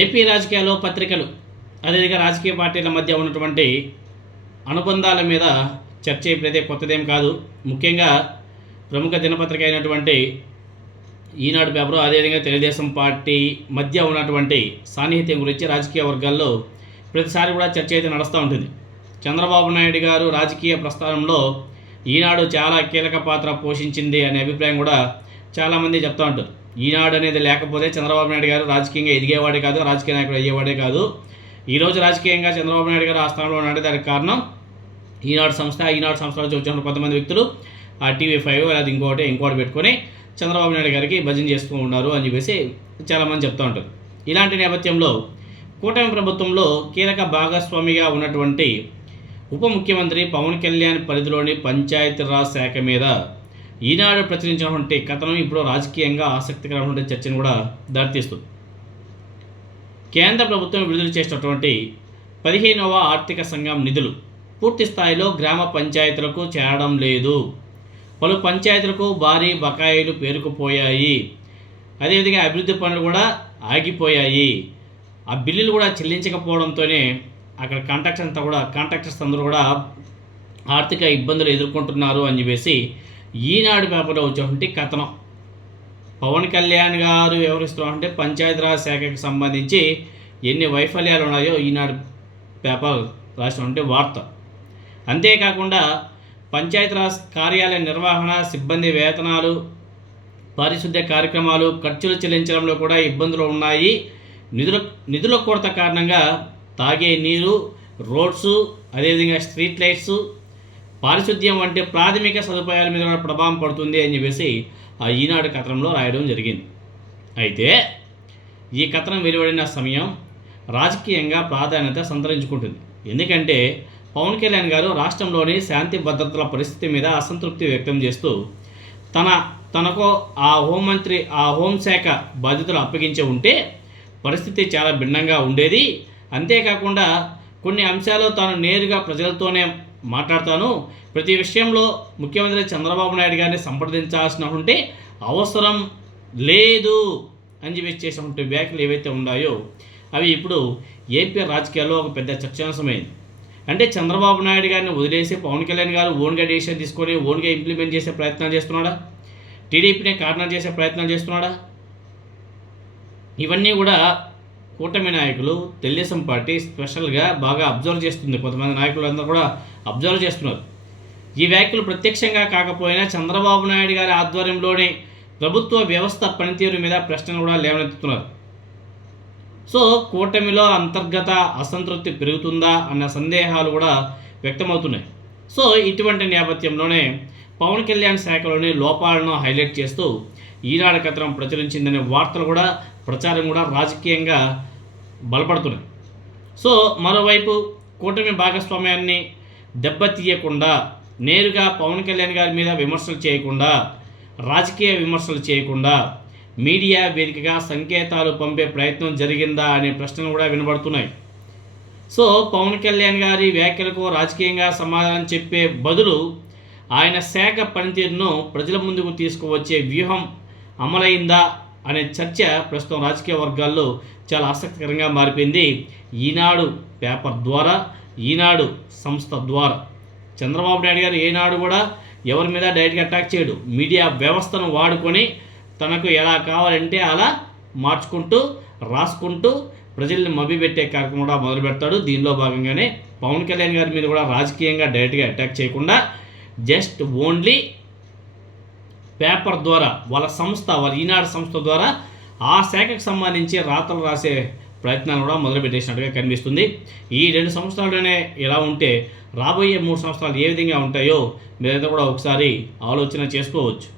AP రాజకీయాల్లో పత్రికలు అదేవిధంగా రాజకీయ పార్టీల మధ్య ఉన్నటువంటి అనుబంధాల మీద చర్చ ఇప్పుడైతే కొత్తదేం కాదు. ముఖ్యంగా ప్రముఖ దినపత్రిక అయినటువంటి ఈనాడు పేపరు అదేవిధంగా తెలుగుదేశం పార్టీ మధ్య ఉన్నటువంటి సాన్నిహిత్యం గురించి రాజకీయ వర్గాల్లో ప్రతిసారి కూడా చర్చ అయితే నడుస్తూ ఉంటుంది. చంద్రబాబు నాయుడు గారు రాజకీయ ప్రస్థానంలో ఈనాడు చాలా కీలక పాత్ర పోషించింది అనే అభిప్రాయం కూడా చాలామంది చెప్తూ ఉంటారు. ఈనాడు అనేది లేకపోతే చంద్రబాబు నాయుడు గారు రాజకీయంగా ఎదిగేవాడే కాదు, రాజకీయ నాయకుడు అయ్యేవాడే కాదు. ఈరోజు రాజకీయంగా చంద్రబాబు నాయుడు గారు ఆ స్థానంలో ఉన్నాడు. దానికి కారణం ఈనాడు సంస్థలో వచ్చిన కొంతమంది వ్యక్తులు ఆ TV5 లేదా ఇంకోటి పెట్టుకొని చంద్రబాబు నాయుడు గారికి భజన చేస్తూ ఉన్నారు అని చెప్పేసి చాలామంది చెప్తూ ఉంటారు. ఇలాంటి నేపథ్యంలో కూటమి ప్రభుత్వంలో కీలక భాగస్వామిగా ఉన్నటువంటి ఉప ముఖ్యమంత్రి పవన్ కళ్యాణ్ పరిధిలోని పంచాయతీరాజ్ శాఖ మీద ఈనాడు ప్రచురించినటువంటి కథనం ఇప్పుడు రాజకీయంగా ఆసక్తికరమైన చర్చను కూడా దారితీస్తుంది. కేంద్ర ప్రభుత్వం విడుదల చేసినటువంటి 15వ ఆర్థిక సంఘం నిధులు పూర్తి స్థాయిలో గ్రామ పంచాయతీలకు చేరడం లేదు. పలు పంచాయతీలకు భారీ బకాయిలు పేరుకుపోయాయి. అదేవిధంగా అభివృద్ధి పనులు కూడా ఆగిపోయాయి. ఆ బిల్లులు కూడా చెల్లించకపోవడంతోనే అక్కడ కాంట్రాక్టర్స్ అందరూ కూడా ఆర్థిక ఇబ్బందులు ఎదుర్కొంటున్నారు అని చెప్పేసి ఈనాడు పేపర్లో వచ్చేటువంటి కథనం. పవన్ కళ్యాణ్ గారు వ్యవహరిస్తున్నారంటే పంచాయతీరాజ్ శాఖకు సంబంధించి ఎన్ని వైఫల్యాలు ఉన్నాయో ఈనాడు పేపర్ రాసినటువంటి వార్త. అంతేకాకుండా పంచాయతీరాజ్ కార్యాలయ నిర్వహణ, సిబ్బంది వేతనాలు, పారిశుద్ధ్య కార్యక్రమాలు, ఖర్చులు చెల్లించడంలో కూడా ఇబ్బందులు ఉన్నాయి. నిధుల కొరత కారణంగా తాగే నీరు, రోడ్సు, అదేవిధంగా స్ట్రీట్ లైట్స్, పారిశుద్ధ్యం వంటి ప్రాథమిక సదుపాయాల మీద కూడా ప్రభావం పడుతుంది అని చెప్పేసి ఆ ఈనాడు కథనంలో రాయడం జరిగింది. అయితే ఈ కథనం వెలువడిన సమయం రాజకీయంగా ప్రాధాన్యత సంతరించుకుంటుంది. ఎందుకంటే పవన్ కళ్యాణ్ గారు రాష్ట్రంలోని శాంతి భద్రతల పరిస్థితి మీద అసంతృప్తి వ్యక్తం చేస్తూ తనకు ఆ హోంశాఖ బాధ్యతలు అప్పగించి ఉంటే పరిస్థితి చాలా భిన్నంగా ఉండేది. అంతేకాకుండా కొన్ని అంశాలు తాను నేరుగా ప్రజలతోనే మాట్లాడతాను, ప్రతి విషయంలో ముఖ్యమంత్రి చంద్రబాబు నాయుడు గారిని సంప్రదించాల్సిన ఉంటే అవసరం లేదు అని చెప్పి చేసినటువంటి వ్యాఖ్యలు ఏవైతే ఉన్నాయో అవి ఇప్పుడు ఏపీ రాజకీయాల్లో ఒక పెద్ద చర్చాంశమైంది. అంటే చంద్రబాబు నాయుడు గారిని వదిలేసి పవన్ కళ్యాణ్ గారు ఓన్గా డెసిషన్ తీసుకొని ఓన్గా ఇంప్లిమెంట్ చేసే ప్రయత్నాలు చేస్తున్నాడా? టీడీపీని కార్నర్ చేసే ప్రయత్నాలు చేస్తున్నాడా? ఇవన్నీ కూడా కూటమి నాయకులు, తెలుగుదేశం పార్టీ స్పెషల్గా బాగా అబ్జర్వ్ చేస్తుంది. కొంతమంది నాయకులు అందరూ కూడా అబ్జర్వ్ చేస్తున్నారు. ఈ వ్యాఖ్యలు ప్రత్యక్షంగా కాకపోయినా చంద్రబాబు నాయుడు గారి ఆధ్వర్యంలోని ప్రభుత్వ వ్యవస్థ పనితీరు మీద ప్రశ్నలు కూడా లేవనెత్తుతున్నారు. సో కూటమిలో అంతర్గత అసంతృప్తి పెరుగుతుందా అన్న సందేహాలు కూడా వ్యక్తమవుతున్నాయి. సో ఇటువంటి నేపథ్యంలోనే పవన్ కళ్యాణ్ శాఖలోని లోపాలను హైలైట్ చేస్తూ ఈనాడు కథనం ప్రచురించిందనే వార్తలు కూడా ప్రచారం కూడా రాజకీయంగా బలపడుతున్నాయి. సో మరోవైపు కూటమి భాగస్వామ్యాన్ని దెబ్బతీయకుండా, నేరుగా పవన్ కళ్యాణ్ గారి మీద విమర్శలు చేయకుండా, రాజకీయ విమర్శలు చేయకుండా మీడియా వేదికగా సంకేతాలు పంపే ప్రయత్నం జరిగిందా అనే ప్రశ్నలు కూడా వినబడుతున్నాయి. సో పవన్ కళ్యాణ్ గారి వ్యాఖ్యలకు రాజకీయంగా సమాధానం చెప్పే బదులు ఆయన శాఖ పనితీరును ప్రజల ముందుకు తీసుకువచ్చే వ్యూహం అమలైందా అనే చర్చ ప్రస్తుతం రాజకీయ వర్గాల్లో చాలా ఆసక్తికరంగా మారిపోయింది. ఈనాడు పేపర్ ద్వారా, ఈనాడు సంస్థ ద్వారా చంద్రబాబు నాయుడు గారు ఏనాడు కూడా ఎవరి మీద డైరెక్ట్గా అటాక్ చేయడు. మీడియా వ్యవస్థను వాడుకొని తనకు ఎలా కావాలంటే అలా మార్చుకుంటూ, రాసుకుంటూ ప్రజల్ని మభ్యపెట్టే కార్యక్రమం కూడా మొదలు పెడతాడు. దీనిలో భాగంగానే పవన్ కళ్యాణ్ గారి మీద కూడా రాజకీయంగా డైరెక్ట్గా అటాక్ చేయకుండా జస్ట్ ఓన్లీ పేపర్ ద్వారా, వాళ్ళ ఈనాడు సంస్థ ద్వారా ఆ శాఖకు సంబంధించి రాతలు రాసే ప్రయత్నాలు కూడా మొదలుపెట్టేసినట్టుగా కనిపిస్తుంది. ఈ 2 సంవత్సరాల్లోనే ఎలా ఉంటే రాబోయే 3 సంవత్సరాలు ఏ విధంగా ఉంటాయో మీరైతే కూడా ఒకసారి ఆలోచన చేసుకోవచ్చు.